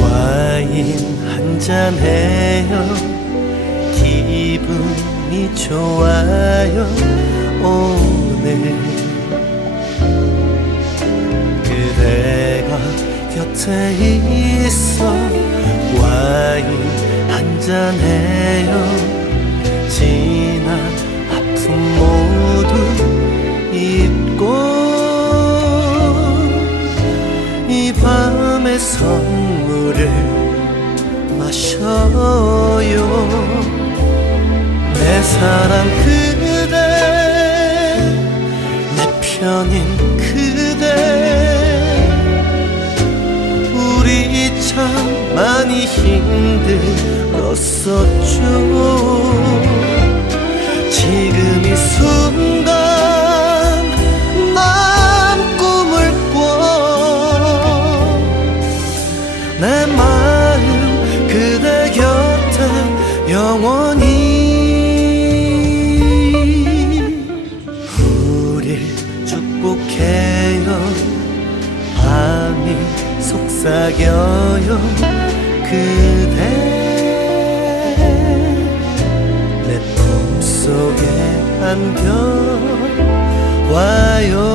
와인 한잔 해요. 기분이 좋아요. 오늘 곁에 있어 와인 한잔 해요. 지난 아픔 모두 잊고 이 밤의 선물을 마셔요. 내 사랑 그대 내 편인 참 많이 힘들었었죠. 지금 이 순간 난 꿈을 꿔. 내 마음 그대 곁에 영원 속삭여요 그대. 내 품속에 안겨 와요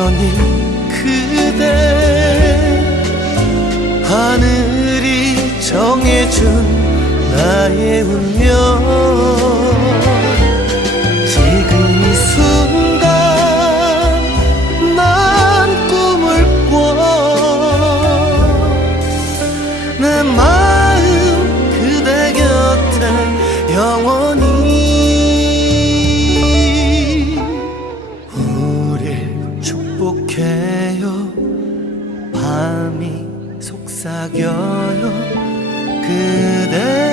내 편인 그대 하늘이 정해준 나의 운명 속삭여요. 그대